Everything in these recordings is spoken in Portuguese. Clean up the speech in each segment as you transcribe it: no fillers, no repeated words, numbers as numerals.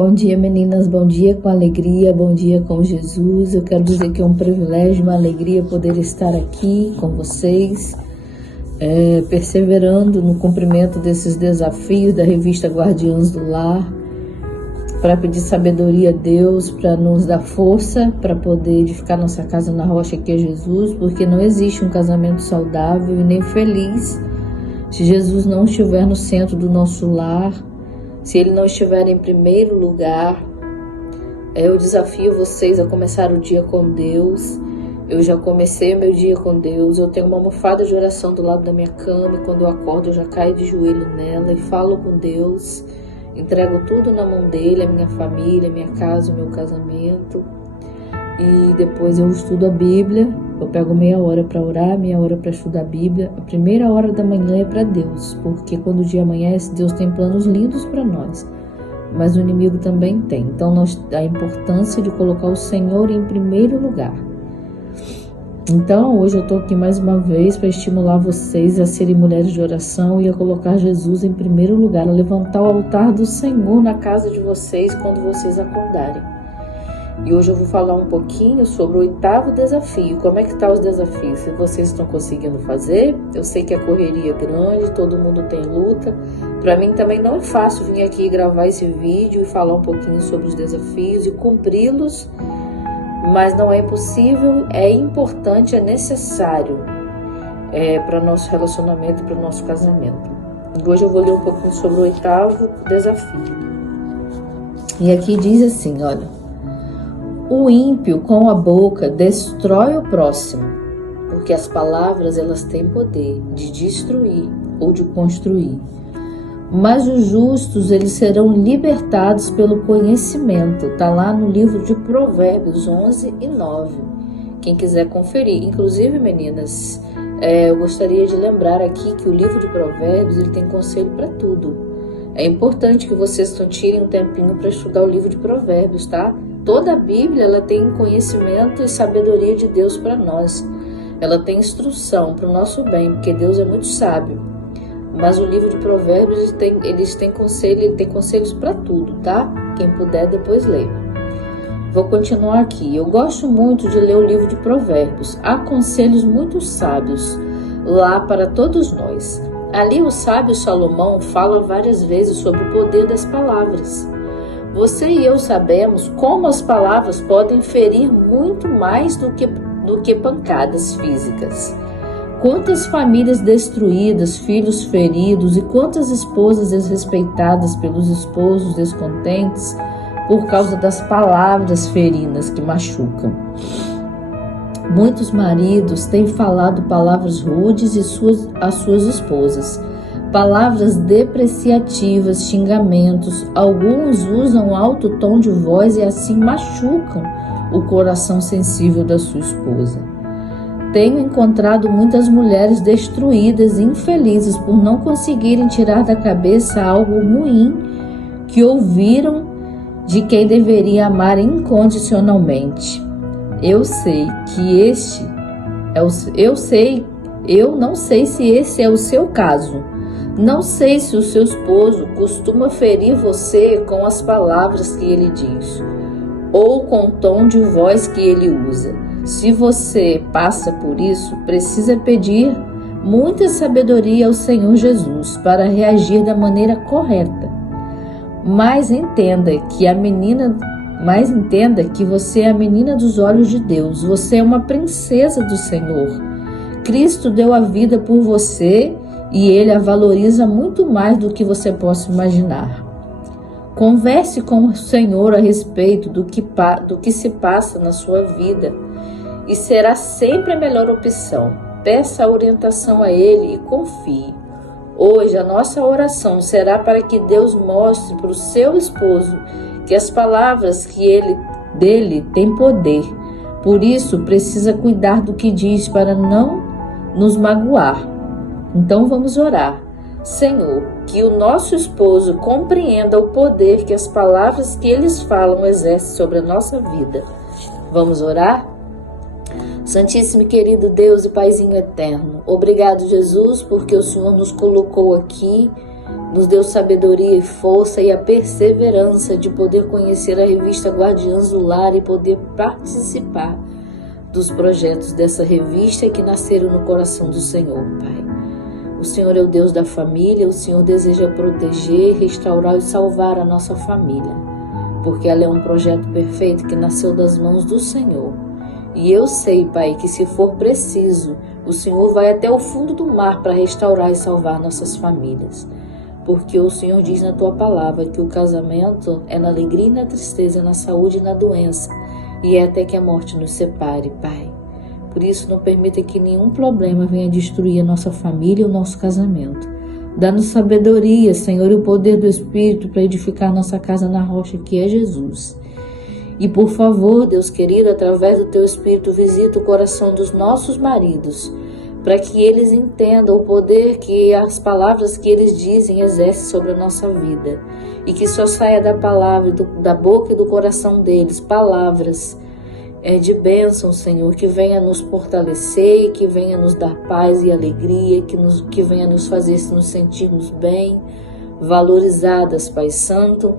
Bom dia, meninas, bom dia com alegria, bom dia com Jesus. Eu quero dizer que é um privilégio, uma alegria poder estar aqui com vocês, perseverando no cumprimento desses desafios da revista Guardiãs do Lar, para pedir sabedoria a Deus, para nos dar força, para poder edificar nossa casa na rocha que é Jesus, porque não existe um casamento saudável e nem feliz se Jesus não estiver no centro do nosso lar. Se Ele não estiver em primeiro lugar, eu desafio vocês a começar o dia com Deus. Eu já comecei meu dia com Deus. Eu tenho uma almofada de oração do lado da minha cama e quando eu acordo eu já caio de joelho nela e falo com Deus. Entrego tudo na mão dele, a minha família, a minha casa, o meu casamento. E depois eu estudo a Bíblia. Eu pego meia hora para orar, meia hora para estudar a Bíblia. A primeira hora da manhã é para Deus, porque quando o dia amanhece, Deus tem planos lindos para nós, mas o inimigo também tem. Então, a importância de colocar o Senhor em primeiro lugar. Então, hoje eu estou aqui mais uma vez para estimular vocês a serem mulheres de oração e a colocar Jesus em primeiro lugar, a levantar o altar do Senhor na casa de vocês quando vocês acordarem. E hoje eu vou falar um pouquinho sobre o 8º desafio. Como é que tá os desafios? Se vocês estão conseguindo fazer, eu sei que a correria é grande, todo mundo tem luta. Para mim também não é fácil vir aqui gravar esse vídeo e falar um pouquinho sobre os desafios e cumpri-los, mas não é impossível, é importante, é necessário para o nosso relacionamento, para o nosso casamento. E hoje eu vou ler um pouquinho sobre o 8º desafio. E aqui diz assim, olha: o ímpio com a boca destrói o próximo, porque as palavras elas têm poder de destruir ou de construir. Mas os justos eles serão libertados pelo conhecimento. Está lá no livro de Provérbios 11 e 9. Quem quiser conferir. Inclusive, meninas, eu gostaria de lembrar aqui que o livro de Provérbios ele tem conselho para tudo. É importante que vocês tirem um tempinho para estudar o livro de Provérbios, tá? Toda a Bíblia ela tem conhecimento e sabedoria de Deus para nós. Ela tem instrução para o nosso bem, porque Deus é muito sábio. Mas o livro de Provérbios eles têm conselhos para tudo, tá? Quem puder depois lê. Vou continuar aqui. Eu gosto muito de ler o livro de Provérbios. Há conselhos muito sábios lá para todos nós. Ali o sábio Salomão fala várias vezes sobre o poder das palavras. Você e eu sabemos como as palavras podem ferir muito mais do que pancadas físicas. Quantas famílias destruídas, filhos feridos e quantas esposas desrespeitadas pelos esposos descontentes por causa das palavras feridas que machucam. Muitos maridos têm falado palavras rudes às suas esposas. Palavras depreciativas, xingamentos, alguns usam alto tom de voz e assim machucam o coração sensível da sua esposa. Tenho encontrado muitas mulheres destruídas e infelizes por não conseguirem tirar da cabeça algo ruim que ouviram de quem deveria amar incondicionalmente. Eu não sei se esse é o seu caso. Não sei se o seu esposo costuma ferir você com as palavras que ele diz, ou com o tom de voz que ele usa. Se você passa por isso, precisa pedir muita sabedoria ao Senhor Jesus para reagir da maneira correta. Mas entenda que você é a menina dos olhos de Deus. Você é uma princesa do Senhor. Cristo deu a vida por você e Ele a valoriza muito mais do que você possa imaginar. Converse com o Senhor a respeito do que se passa na sua vida e será sempre a melhor opção. Peça a orientação a Ele e confie. Hoje a nossa oração será para que Deus mostre para o seu esposo que as palavras dele têm poder. Por isso precisa cuidar do que diz para não nos magoar. Então vamos orar. Senhor, que o nosso esposo compreenda o poder que as palavras que eles falam exercem sobre a nossa vida. Vamos orar? Santíssimo e querido Deus e Paizinho eterno, obrigado, Jesus, porque o Senhor nos colocou aqui Nos deu sabedoria e força e a perseverança de poder conhecer a revista Guardiãs do Lar e poder participar dos projetos dessa revista que nasceram no coração do Senhor, Pai. O Senhor é o Deus da família, o Senhor deseja proteger, restaurar e salvar a nossa família, porque ela é um projeto perfeito que nasceu das mãos do Senhor. E eu sei, Pai, que se for preciso, o Senhor vai até o fundo do mar para restaurar e salvar nossas famílias. Porque o Senhor diz na Tua palavra que o casamento é na alegria e na tristeza, na saúde e na doença, e é até que a morte nos separe, Pai. Por isso, não permita que nenhum problema venha destruir a nossa família e o nosso casamento. Dá-nos sabedoria, Senhor, e o poder do Espírito para edificar nossa casa na rocha que é Jesus. E por favor, Deus querido, através do Teu Espírito, visita o coração dos nossos maridos, para que eles entendam o poder que as palavras que eles dizem exercem sobre a nossa vida. E que só saia da palavra, da boca e do coração deles, palavras de bênção, Senhor, que venha nos fortalecer e que venha nos dar paz e alegria, que venha nos fazer nos sentirmos bem, valorizadas, Pai Santo.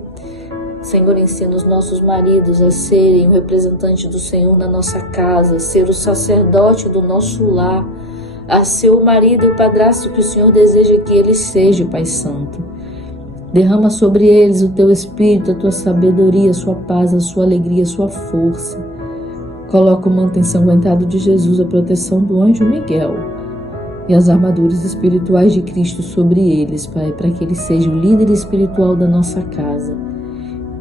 Senhor, ensina os nossos maridos a serem o representante do Senhor na nossa casa, a ser o sacerdote do nosso lar, a ser o marido e o padrasto que o Senhor deseja que eles sejam, Pai Santo. Derrama sobre eles o Teu Espírito, a Tua sabedoria, a Sua paz, a Sua alegria, a Sua força. Coloca o manto ensanguentado de Jesus, a proteção do anjo Miguel e as armaduras espirituais de Cristo sobre eles, Pai, para que eles sejam o líder espiritual da nossa casa,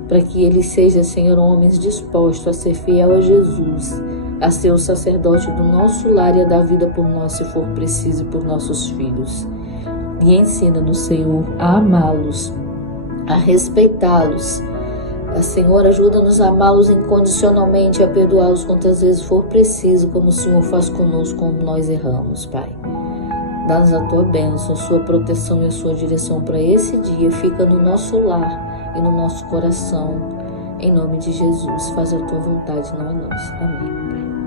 para que eles sejam, Senhor, homens dispostos a ser fiel a Jesus, a ser o sacerdote do nosso lar e a dar vida por nós, se for preciso, por nossos filhos. E ensina-nos, Senhor, a amá-los, a respeitá-los. Senhor, ajuda-nos a amá-los incondicionalmente, a perdoá-los quantas vezes for preciso, como o Senhor faz conosco quando nós erramos, Pai. Dá-nos a Tua bênção, a Sua proteção e a Sua direção para esse dia. Fica no nosso lar e no nosso coração. Em nome de Jesus, faz a Tua vontade, não a nossa. Amém, Pai.